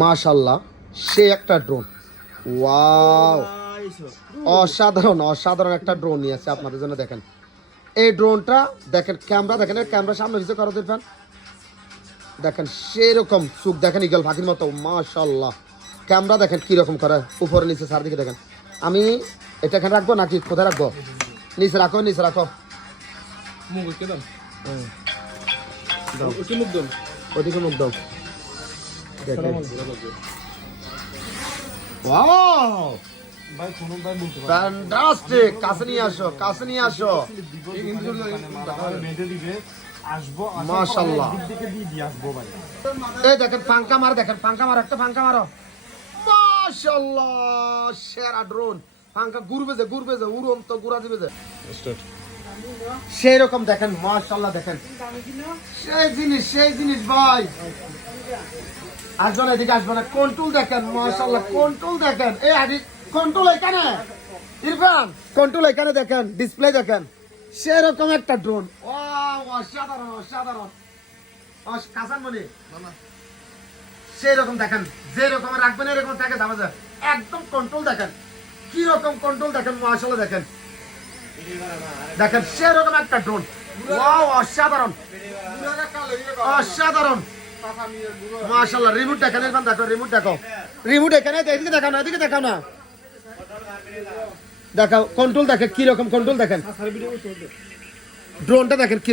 মাশাআল্লাহ, সে একটা drone. Wow, অসাধারণ অসাধারণ একটা ড্রোন নিয়ে আসছে আপনাদের জন্য। দেখেন এই ড্রোনটা, দেখেন ক্যামেরা, দেখেন এই ক্যামেরা সামনে কিছু করো দেখেন, দেখেন সেরকম চোখ দেখেন ইগল পাখির মতো। মাশাআল্লাহ, ক্যামেরা দেখেন কিরকম করে উপরে নিচে চারদিকে দেখেন। আমি এটা এখানে রাখবো নাকি কোথায় রাখবো? নিচে রাখো, নিচে রাখো। ওদিকে মুখ দাও। ফ্যান্টাস্টিক, কাছে নিয়ে আসো, কাছে নিয়ে আসো। মাশাআল্লাহ, এই দেখেন পাঙ্কা মার, দেখেন পাঙ্কা মার, একটা পাঙ্কা মারো। মাশাআল্লাহ, সেরা ড্রোন। পাঙ্কা ঘুরবে যে, ঘুরবে যে, উড়ন্ত ঘুরা দিবে যে সেই রকম। দেখেন মাশাআল্লাহ, দেখেন সেই জিনিস, সেই জিনিস ভাই। আসবেন এদিকে, আসবেন। কন্ট্রোল দেখেন মাশাআল্লাহ, কন্ট্রোল দেখেন। এই আগে কন্ট্রোল এখানে, ইরফান কন্ট্রোল এখানে দেখেন, ডিসপ্লে দেখেন, সেরকম একটা ড্রোন। অসাধারণ অসাধারণ। কাসান মনে সেই রকম দেখেন, যে রকম রাখবেন এরকম থাকে যাবে যায়। একদম কন্ট্রোল দেখেন, কি রকম কন্ট্রোল দেখেন মাশাআল্লাহ। দেখেন দেখেন সেরকম একটা ড্রোন। ওয়াও, অসাধারণ অসাধারণ মাশাআল্লাহ। রিমোট দেখেন, এরকম দেখো, রিমোট দেখো, রিমোট এখানে, এদিকে দেখাও না, এদিকে দেখাও না, দেখাও কন্ট্রোল দেখেন কি রকম কন্ট্রোল দেখেন। ড্রোনটা দেখেন কি